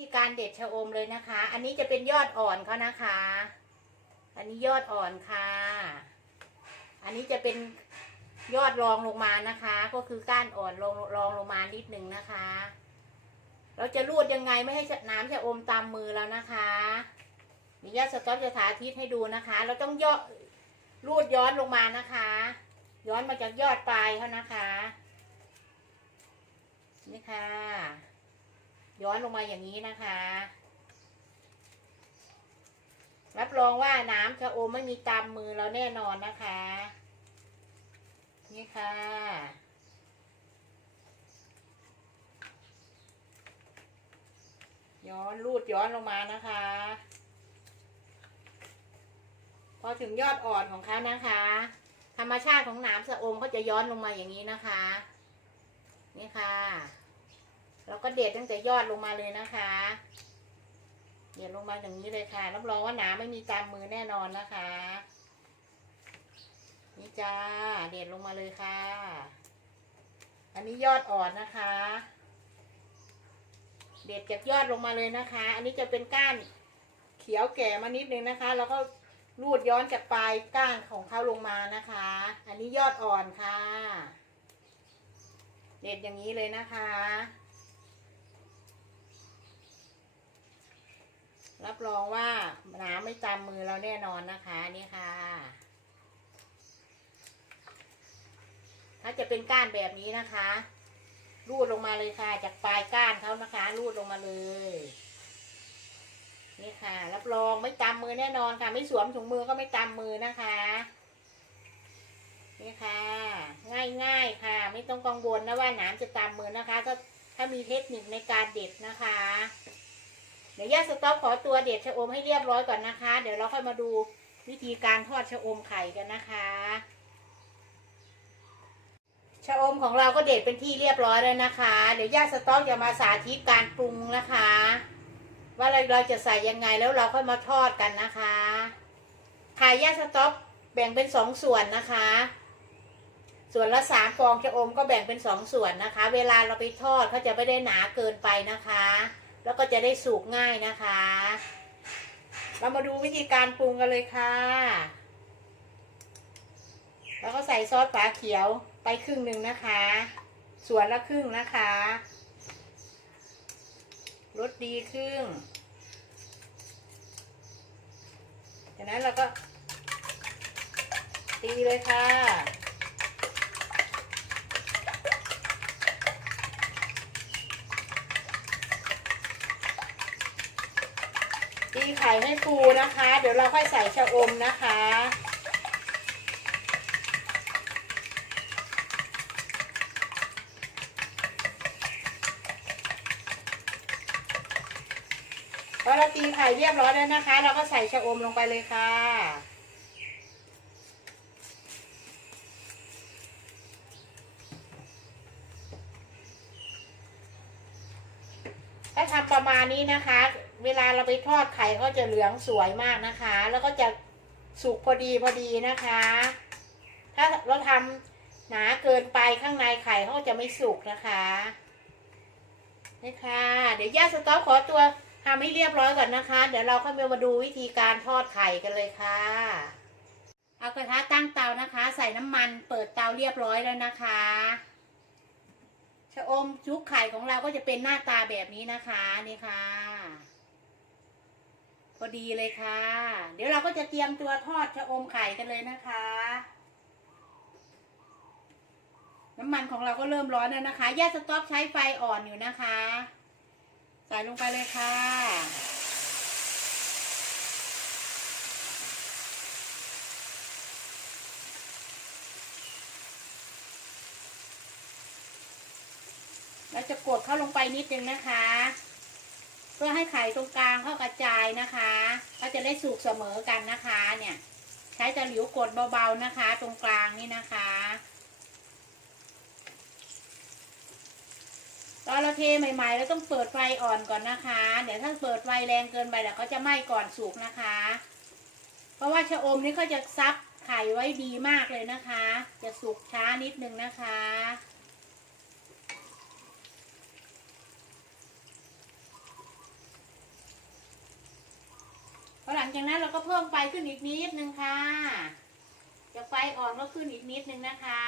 ธีการเด็ดชะอมเลยนะคะ อันนี้จะเป็นยอดอ่อนเขานะคะ อันนี้ยอดอ่อนค่ะ อันนี้จะเป็นยอดรองลงมานะคะ ก็คือก้านอ่อนรองรองลงมานิดหนึ่งนะคะ เราจะรูดยังไงไม่ให้น้ำชะอมตามมือแล้วนะคะมีญาติสต๊อปจะสาธิตให้ดูนะคะ เราต้องย่อรูดย้อนลงมานะคะ ย้อนมาจากยอดปลายเขานะคะ นี่ค่ะ ย้อนลงมาอย่างนี้นะคะ รับรองว่าน้ำชะอมไม่มีตามมือเราแน่นอนนะคะ นี่ค่ะย้อนรูดย้อนลงมานะคะ พอถึงยอดอ่อนของเขานะคะ ธรรมชาติของน้ำชะอมเขาจะย้อนลงมาอย่างนี้นะคะ นี่ค่ะ เราก็เด็ดตั้งแต่ยอดลงมาเลยนะคะ เด็ดลงมาอย่างนี้เลยค่ะรับรองว่าหนาไม่มีตามมือแน่นอนนะคะ นี่จ้า เด็ดลงมาเลยค่ะ อันนี้ยอดอ่อนนะคะ เด็ดจากยอดลงมาเลยนะคะ อันนี้จะเป็นก้านเขียวแก่มานิดนึงนะคะ แล้วก็รูดย้อนจากปลายก้านของเขาลงมานะคะ อันนี้ยอดอ่อนค่ะ เด็ดอย่างนี้เลยนะคะ รับรองว่าหนาไม่จำมือเราแน่นอนนะคะนี่ค่ะ ถ้าจะเป็นก้านแบบนี้นะคะรูดลงมาเลยค่ะ จากปลายก้านเขานะคะรูดลงมาเลย นี่ค่ะ รับรองไม่จำมือแน่นอนค่ะ ไม่สวมถุงมือก็ไม่จำมือนะคะ นี่ค่ะ ง่ายง่ายค่ะ ไม่ต้องกังวลนะว่าหนามจะตามมือนะคะ ถ้าถ้ามีเทคนิคในการเด็ดนะคะ ดี๋ยวย่าสต๊อปขอตัวเด็ดชะอมให้เรียบร้อยก่อนนะคะ เดี๋ยวเราค่อยมาดูวิธีการทอดชะอมไข่กันนะคะชะอมของเราก็เด็ดเป็นที่เรียบร้อยแล้วนะคะ เดี๋ยวย่าสต๊อกจะมาสาธิตการปรุงนะคะ ว่าเราเราจะใส่ยังไงแล้วเราค่อยมาทอดกันนะคะไข่ย่าสต๊อกแบ่งเป็นสองส่วนนะคะ ส่วนละสามฟองชะอมก็แบ่งเป็นสองส่วนนะคะ เวลาเราไปทอดเขาจะไม่ได้หนาเกินไปนะคะ แล้วก็จะได้สุกง่ายนะคะ เรามาดูวิธีการปรุงกันเลยค่ะ แล้วก็ใส่ซอสฝาเขียวไปครึ่งหนึ่งนะคะ ส่วนละครึ่งนะคะรสดีครึ่งจากนั้นเราก็ตีเลยค่ะ ไข่ให้ฟูนะคะ เดี๋ยวเราค่อยใส่ชะอมนะคะ พอเราตีไข่เรียบร้อยแล้วนะคะ เราก็ใส่ชะอมลงไปเลยค่ะถ้าทำประมาณนี้นะคะ เวลาเราไปทอดไข่ก็จะเหลืองสวยมากนะคะ แล้วก็จะสุกพอดีพอดีนะคะ ถ้าเราทำหนาเกินไปข้างในไข่เขาจะไม่สุกนะคะนี่ค่ะเดี๋ยวย่าสต๊อกขอตัวทำให้เรียบร้อยก่อนนะคะ เดี๋ยวเราค่อยมาดูวิธีการทอดไข่กันเลยค่ะ เอากระทะตั้งเตานะคะ ใส่น้ำมันเปิดเตาเรียบร้อยแล้วนะคะชะอมชุบไข่ของเราก็จะเป็นหน้าตาแบบนี้นะคะนี่ค่ะ พอดีเลยค่ะ เดี๋ยวเราก็จะเตรียมตัวทอดชะอมไข่กันเลยนะคะ น้ำมันของเราก็เริ่มร้อนแล้วนะคะย่าสต๊อกใช้ไฟอ่อนอยู่นะคะ ใส่ลงไปเลยค่ะ เราจะกดเข้าลงไปนิดนึงนะคะ พื่อให้ไข่ตรงกลางเข้ากระจายนะคะก็จะได้สุกเสมอกันนะคะ เนี่ย ใช้ตะหลิวกดเบาๆนะคะ ตรงกลางนี่นะคะตอนเราเทใหม่ๆเราต้องเปิดไฟอ่อนก่อนนะคะ เดี๋ยวถ้าเปิดไฟแรงเกินไปเดี๋ยวเขาจะไหม้ก่อนสุกนะคะ เพราะว่าชะอมนี่เขาจะซับไข่ไว้ดีมากเลยนะคะ จะสุกช้านิดนึงนะคะ หลังจากนั้นเราก็เพิ่มไฟขึ้นอีกนิดนึงค่ะจะไฟอ่อนก็ขึ้นอีกนิดนึงนะคะ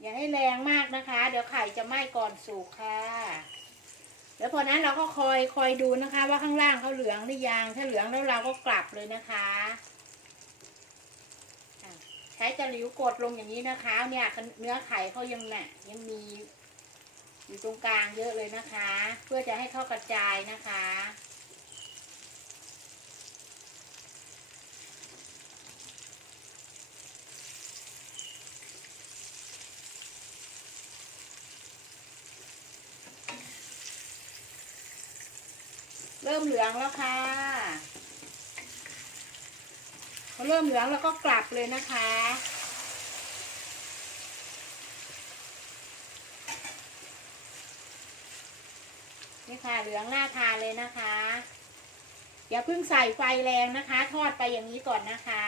อย่าให้แรงมากนะคะ เดี๋ยวไข่จะไหม้ก่อนสุกค่ะแล้วพอนั้นเราก็คอยคอยดูนะคะ ว่าข้างล่างเขาเหลืองหรือยังถ้าเหลืองแล้วเราก็กลับเลยนะคะใช้ตะหลิวกดลงอย่างนี้นะคะ เนี่ยเนื้อไข่เขายังแหนะยังมี อยู่ตรงกลางเยอะเลยนะคะ เพื่อจะให้เข้ากระจายนะคะเริ่มเหลืองแล้วค่ะพอเริ่มเหลืองแล้วก็กลับเลยนะคะ นี่ค่ะเหลืองน่าทานเลยนะคะอย่าเพิ่งใส่ไฟแรงนะคะ ทอดไปอย่างนี้ก่อนนะคะ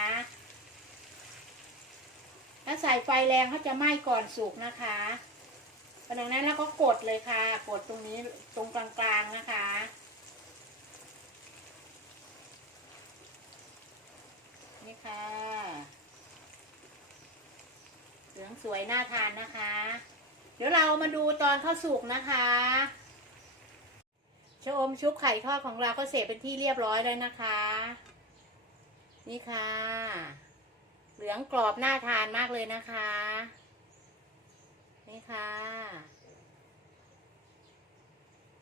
ถ้าใส่ไฟแรงเขาจะไหม้ก่อนสุกนะคะดังนั้นแล้วก็กดเลยค่ะ กดตรงนี้ตรงกลางๆนะคะนี่ค่ะเหลืองสวยน่าทานนะคะ เดี๋ยวเรามาดูตอนข้าวสุกนะคะ ชะอมชุบไข่ทอดของเราก็เสร็จเป็นที่เรียบร้อยแล้วนะคะ นี่ค่ะ เหลืองกรอบน่าทานมากเลยนะคะ นี่ค่ะ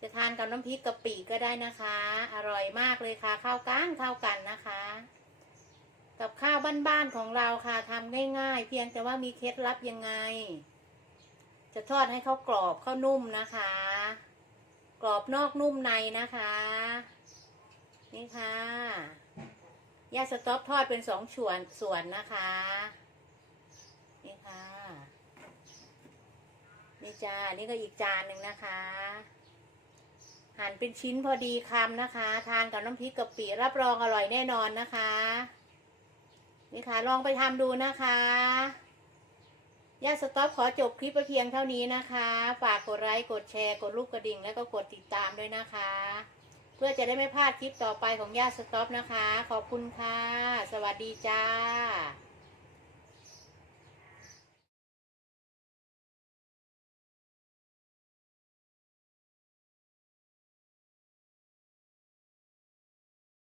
จะทานกับน้ำพริกกะปิก็ได้นะคะ อร่อยมากเลยค่ะข้าวกันข้าวกันนะคะ กับข้าวบ้านๆของเราค่ะทำง่ายๆเพียงแต่ว่ามีเคล็ดลับยังไง จะทอดให้เขากรอบเขานุ่มนะคะ กรอบนอกนุ่มในนะคะ นี่ค่ะยาสต๊อปทอดเป็นสองส่วนส่วนนะคะ นี่ค่ะ นี่จ้า นี่ก็อีกจานหนึ่งนะคะ หั่นเป็นชิ้นพอดีคำนะคะ ทานกับน้ำพริกกะปิรับรองอร่อยแน่นอนนะคะ นี่ค่ะ ลองไปทำดูนะคะ ย่าสต๊อปขอจบคลิปไปเพียงเท่านี้นะคะ ฝากกดไลค์กดแชร์กดลูกกระดิ่ง แล้วก็กดติดตามด้วยนะคะ เพื่อจะได้ไม่พลาดคลิปต่อไปของย่าสต๊อปนะคะ ขอบคุณค่ะ สวัสดีจ้า